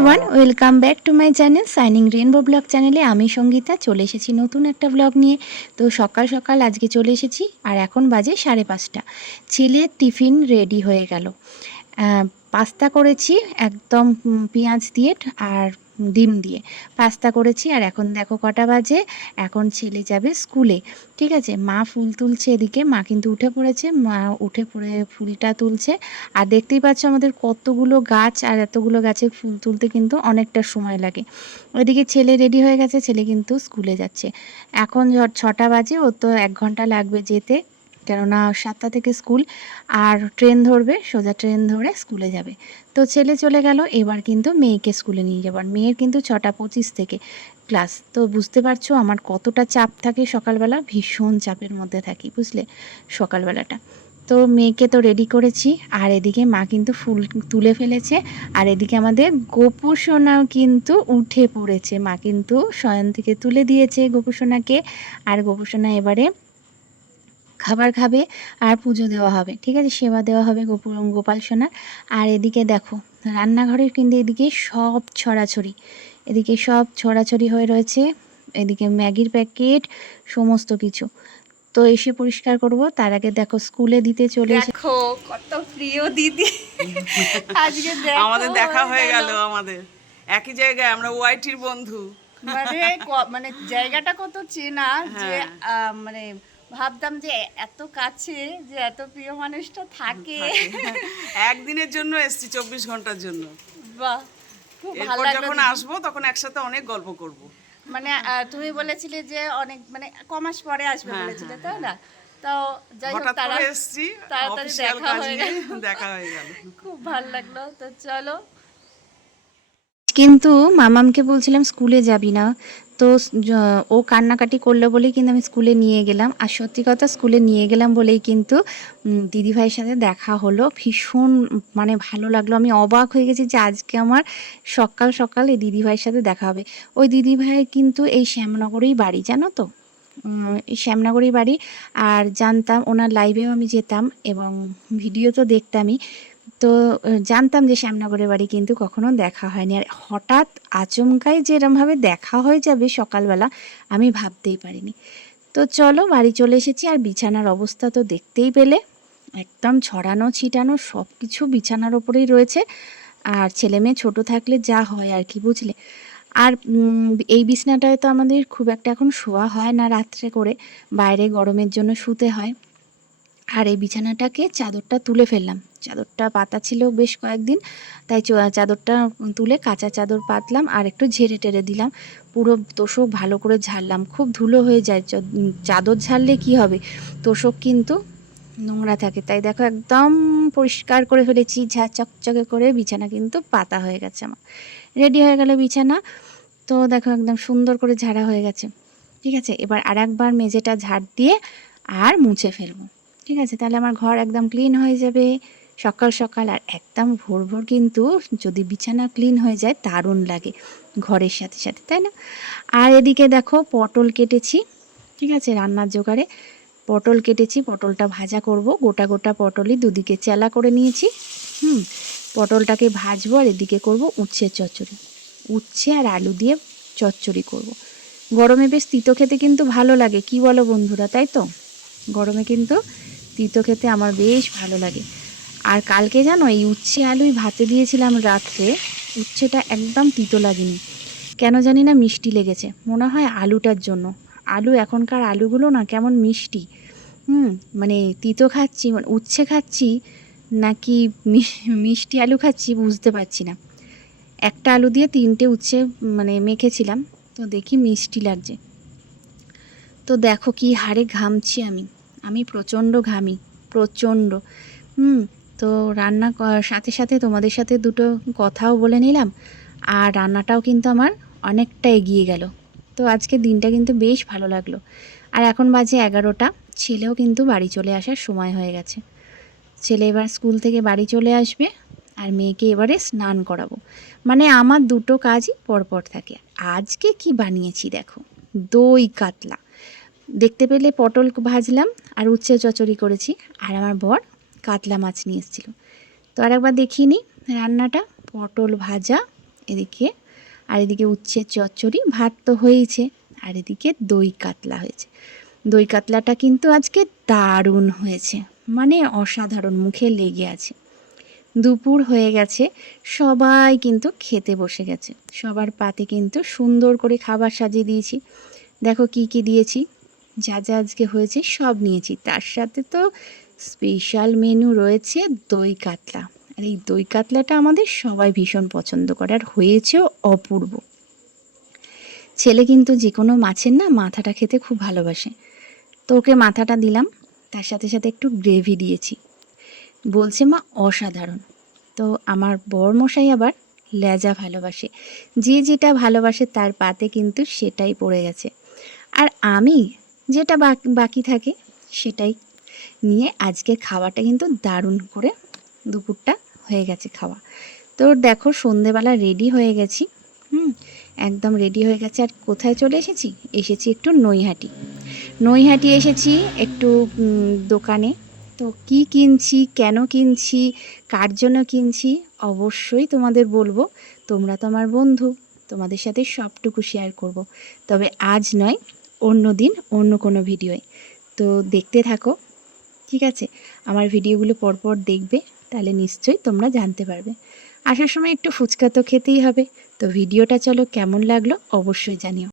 Everyone, welcome back to my channel signing rainbow blog চ্যানেলে। আমি সঙ্গীতা চলে এসেছি নতুন একটা ব্লগ নিয়ে। তো সকাল সকাল আজকে চলে এসেছি, আর এখন বাজে 5:30। ছেলের টিফিন রেডি হয়ে গেল। পাস্তা করেছি একদম পেঁয়াজ দিয়ে আর ডিম দিয়ে পাস্তা করেছি। আর এখন দেখো কটা বাজে, এখন ছেলে যাবে স্কুলে। ঠিক আছে, মা ফুল তুলছে এদিকে, মা কিন্তু উঠে পড়েছে, মা উঠে পড়ে ফুলটা তুলছে। আর দেখতেই পাচ্ছ আমাদের কতগুলো গাছ, আর এতগুলো গাছে ফুল তুলতে কিন্তু অনেকটা সময় লাগে। ওইদিকে ছেলে রেডি হয়ে গেছে, ছেলে কিন্তু স্কুলে যাচ্ছে। এখন 6টা বাজে, ও তো 1 ঘন্টা লাগবে যেতে, কেননা 7টা থেকে স্কুল। আর ট্রেন ধরবে, সোজা ট্রেন ধরে স্কুলে যাবে। তো ছেলে চলে গেল, এবার কিন্তু মেয়েকে স্কুলে নিয়ে যাবার। মেয়ের কিন্তু 6টা 25 থেকে ক্লাস। তো বুঝতে পারছো আমার কতটা চাপ থাকে সকালবেলা, ভীষণ চাপের মধ্যে থাকি বুঝলে সকালবেলাটা। তো মেয়েকে তো রেডি করেছি, আর এদিকে মা কিন্তু ফুল তুলে ফেলেছে। আর এদিকে আমাদের গোপু সোনাও কিন্তু উঠে পড়েছে, মা কিন্তু শয়ন থেকে তুলে দিয়েছে গোপু সোনাকে। আর গোপু সোনা এবারে খাবার খাবে আর পুজো দেওয়া হবে, ঠিক আছে, সেবা দেওয়া হবে গোপাল সোনার। আর এদিকে দেখো রান্নাঘরের কিন্তু এদিকে সব ছড়াছড়ি, এদিকে সব ছড়াছড়ি হয়ে রয়েছে। এদিকে ম্যাগির প্যাকেট, সমস্ত কিছু। তো এসে পরিষ্কার করব, তার আগে দেখো স্কুলে দিতে চলে এসে। দেখো কত প্রিয় দিদি, আজকে আমাদের দেখা হয়ে গেল। আমাদের একই জায়গায়, আমরা ওয়াইটির বন্ধু। মানে মানে জায়গাটা কত চেনা যে মানে ভাবতাম যে এত কাছে, যে এত প্রিয় মানুষটা থাকে। একদিনের জন্য এসেছি, 24 ঘন্টার জন্য। বাহ, খুব ভালো এরপর লাগলো যখন দিদি। আসবো তখন একসাথে অনেক গল্প করব। মানে তুমি বলেছিলে যে অনেক মানে কমাস পরে আসবে বলেছিলে, তাই না? তো যাই হোক, হঠাৎ তারা করে এসেছি, তাড়াতাড়ি অফিসিয়াল দেখা কাজ হয়ে নিয়ে গেল, দেখা হয়ে গেল। খুব ভালো লাগলো। তো চলো। কিন্তু মামামকে বলছিলাম স্কুলে যাবি না, তো ও কান্নাকাটি করলো বলেই কিন্তু আমি স্কুলে নিয়ে গেলাম। আর সত্যি কথা, স্কুলে নিয়ে গেলাম বলেই কিন্তু দিদিভাইয়ের সাথে দেখা হলো। ভীষণ মানে ভালো লাগলো, আমি অবাক হয়ে গেছি যে আজকে আমার সকাল সকাল এই দিদিভাইয়ের সাথে দেখা হবে। ওই দিদিভাই কিন্তু এই শ্যামনগরেই বাড়ি, জানো তো, এই শ্যামনগরেই বাড়ি। আর জানতাম ওনার লাইভেও আমি যেতাম এবং ভিডিও তো দেখতামই। তো জানতাম যে শ্যামনগরের বাড়ি, কিন্তু কখনো দেখা হয়নি। আর হঠাৎ আচমকাই যে এরমভাবে দেখা হয়ে যাবে সকালবেলা, আমি ভাবতেই পারিনি। তো চলো বাড়ি চলে এসেছি। আর বিছানার অবস্থা তো দেখতেই পেলে, একদম ছড়ানো ছিটানো সব কিছু বিছানার ওপরেই রয়েছে। আর ছেলে মেয়ে ছোটো থাকলে যা হয় আর কি, বুঝলে। আর এই বিছানাটায় তো আমাদের খুব একটা এখন শোয়া হয় না রাত্রে করে, বাইরে গরমের জন্য শুতে হয়। আর এই বিছানাটাকে চাদরটা তুলে ফেললাম, চাদরটা পাতা ছিল বেশ কয়েকদিন, তাই চাদরটা তুলে কাঁচা চাদর পাতলাম আর একটু ঝেড়ে টেরে দিলাম। পুরো তোষক ভালো করে ঝাড়লাম, খুব ধুলো হয়ে যায়। চাদর ঝাড়লে কি হবে, তোষক কিন্তু নোংরা থাকে। তাই দেখো একদম পরিষ্কার করে ফেলেছি, চকচকে করে বিছানা কিন্তু পাতা হয়ে গেছে আমার, রেডি হয়ে গেল বিছানা। তো দেখো একদম সুন্দর করে ঝাড়া হয়ে গেছে। ঠিক আছে, এবার আর একবার মেঝেটা ঝাড় দিয়ে আর মুছে ফেলবো। ঠিক আছে, তাহলে আমার ঘর একদম ক্লিন হয়ে যাবে সকাল সকাল। আর একদম ভোর ভোর কিন্তু যদি বিছানা ক্লিন হয়ে যায় দারুণ লাগে ঘরের সাথে সাথে, তাই না? আর এদিকে দেখো পটল কেটেছি, ঠিক আছে, রান্নার জোগাড়ে পটল কেটেছি, পটলটা ভাজা করব। গোটা গোটা পটলই দুদিকে চেলা করে নিয়েছি। পটলটাকে ভাজবো, আর এদিকে করব উচ্ছের চচ্চড়ি। উচ্ছে আর আলু দিয়ে চচ্চড়ি করব। গরমে বেশ তিতো খেতে কিন্তু ভালো লাগে, কি বলো বন্ধুরা, তাই তো? গরমে কিন্তু তিতো খেতে আমার বেশ ভালো লাগে। আর কালকে জানো এই উচ্ছে আলুই ভাতে দিয়েছিলাম রাত্রে, উচ্ছেটা একদম তিতো লাগেনি, কেন জানি না মিষ্টি লেগেছে, মনে হয় আলুটার জন্য। আলু এখনকার আলুগুলো না কেমন মিষ্টি, মানে তিতো খাচ্ছি, মানে উচ্ছে খাচ্ছি নাকি মিষ্টি আলু খাচ্ছি বুঝতে পারছি না। একটা আলু দিয়ে 3টে উচ্ছে মানে মেখেছিলাম, তো দেখি মিষ্টি লাগছে। তো দেখো কি হারে ঘামছি আমি প্রচণ্ড ঘামি, প্রচণ্ড। তো রান্না সাথে সাথে তোমাদের সাথে দুটো কথাও বলে নিলাম, আর রান্নাটাও কিন্তু আমার অনেকটা এগিয়ে গেল। তো আজকে দিনটা কিন্তু বেশ ভালো লাগলো। আর এখন বাজে 11টা, ছেলেও কিন্তু বাড়ি চলে আসার সময় হয়ে গেছে। ছেলে এবার স্কুল থেকে বাড়ি চলে আসবে, আর মেয়েকে এবারে স্নান করাবো। মানে আমার দুটো কাজই পরপর থাকে। আজকে কি বানিয়েছি দেখো, দই কাতলা, দেখতে পেলে পটল ভাজলাম আর উচ্ছে চচ্চড়ি করেছি। আর আমার বর কাতলা মাছ নিয়ে এসেছিল। তো আর একবার দেখিয়ে নিই রান্নাটা। পটল ভাজা, এদিকে, আর এদিকে উচ্ছের চচ্চড়ি, ভাত তো হয়েইছে, আর এদিকে দই কাতলা হয়েছে। দই কাতলাটা কিন্তু আজকে দারুণ হয়েছে, মানে অসাধারণ, মুখে লেগে আছে। দুপুর হয়ে গেছে, সবাই কিন্তু খেতে বসে গেছে। সবার পাতে কিন্তু সুন্দর করে খাবার সাজিয়ে দিয়েছি। দেখো কি কি দিয়েছি, যা যা আজকে হয়েছে সব নিয়েছি। তার সাথে তো স্পেশাল মেনু রয়েছে দই কাতলা। আর এই দই কাতলাটা আমাদের সবাই ভীষণ পছন্দ করে, আর হয়েছেও অপূর্ব। ছেলে কিন্তু যে কোনো মাছের না মাথাটা খেতে খুব ভালোবাসে, তো ওকে মাথাটা দিলাম, তার সাথে সাথে একটু গ্রেভি দিয়েছি। বলছে মা অসাধারণ। তো আমার বরমশাই আবার লেজা ভালোবাসে, যে যেটা ভালোবাসে তার পাতে কিন্তু সেটাই পড়ে গেছে। আর আমি যেটা বাকি থাকে সেটাই নিয়ে আজকে খাওয়াটা কিন্তু দারুণ করে দুপুরটা হয়ে গেছে খাওয়া। তো দেখো সন্ধেবেলা রেডি হয়ে গেছি, একদম রেডি হয়ে গেছে। আর কোথায় চলে এসেছি, এসেছি একটু নৈহাটি এসেছি একটু দোকানে। তো কি কিনছি, কেন কিনছি, কার জন্য কিনছি অবশ্যই তোমাদের বলবো। তোমরা তো আমার বন্ধু, তোমাদের সাথে সবটুকু শেয়ার করব। তবে আজ নয়, অন্য দিন অন্য কোনো ভিডিওয়। তো দেখতে থাকো, ঠিক আছে? আমার ভিডিওগুলো পরপর দেখবে, তাহলে নিশ্চয়ই তোমরা জানতে পারবে। আসার সময় একটু ফুচকা তো খেতেই হবে। তো ভিডিওটা চলো কেমন লাগলো অবশ্যই জানিও।